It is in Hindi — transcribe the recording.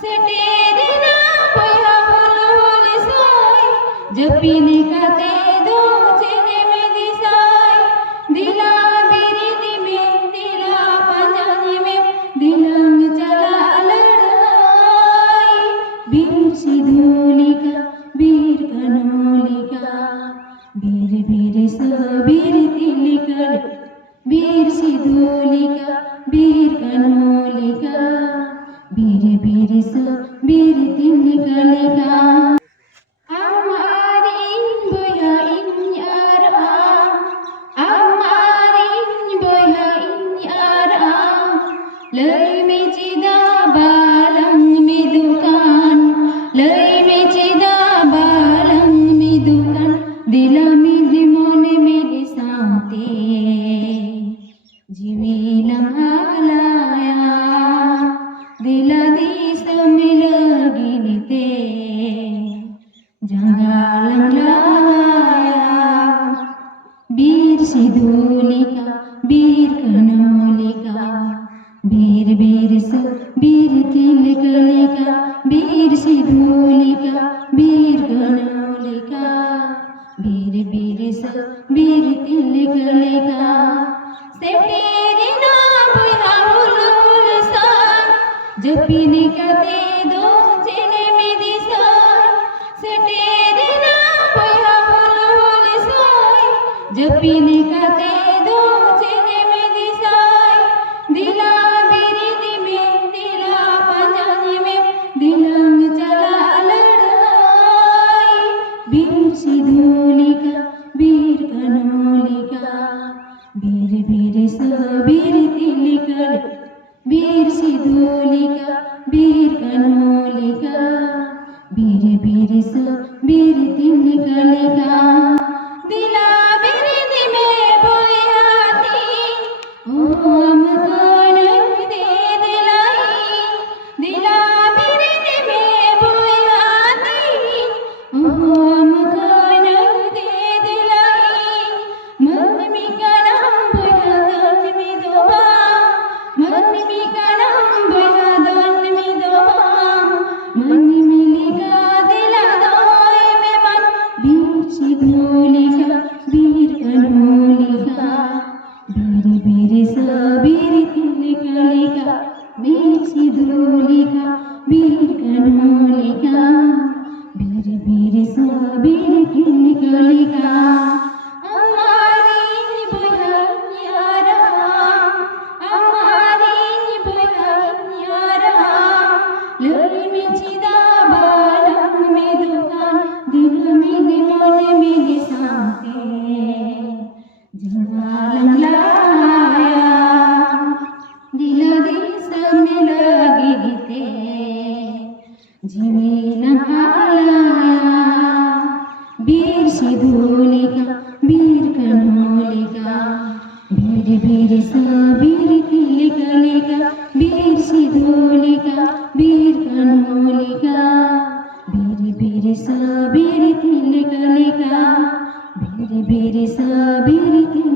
से तेरे नाम बोया हुल सोई जपीने काते दो चेने में दिसाई दिला बिरिदी में दिला पंजानी में दिलंग चला लड़ाई बीर सिधोलिका बीर कनोलिका बीर बीर सबीर तिलिकल बीर सिधोलिका बीर कनोलिका बीर बीर Sabir तिलिकलिका amarin boya inyara amarin boya inyara lei me cida balang mi dukan lei me cida balang mi dukan dila mi dimon mi saate jiwilam halaya dila dis milaginite जंगालम लाया बीर सिधोलिका बीर कनोलिका बीर बीर सबीर तिलकलिका बीर सिधोलिका बीर कनोलिका बीर बीर सबीर तिलकलिका से तेरे नाम बोया हुल साई जपीने काते दो चेने में दिसाई से तेरे नाम बोया हुल सोई जपीने काते दो चेने में दिसाई दिला बिरिदी में दिला पंजानी में दिलंग चला लड़ाई बीर सिधोलिका बीर कनोलिका बीर बीर सबीर तिलिकल बीर सिधोलिका बीर कनोलिका बीर बीर सबीर तिलिकलिका दिला बिरिदी में बोयाती ओ हमको नहीं दे दिलाई दिला बिरिदी में बोयाती ओ हमको नहीं दे दिलाई मन में करम बोया दन में दोबा मन में करम बोया दन में दोबा मन में लिखा दिला दोय में मन बीर सिधोलिका बीर कनोलिका बीर बीर सबीर तिलकलिका बीर सिधोलिका बीर कनोलिका बीर बीर Sabir तिलकलिका amarin boya inyara amarin boya inyara lei me cida balang me dukan dil me dimon me disante jangalang laya dila dis me lagi gite jiwilam halaya बीर सिधोलिका बीर कनोलिका बीर बीर सबीर तिलिकलिका बीर सिधोलिका बीर कनोलिका बीर बीर सबीर तिलिकलिका बीर बीर सबीर तिलिकलिका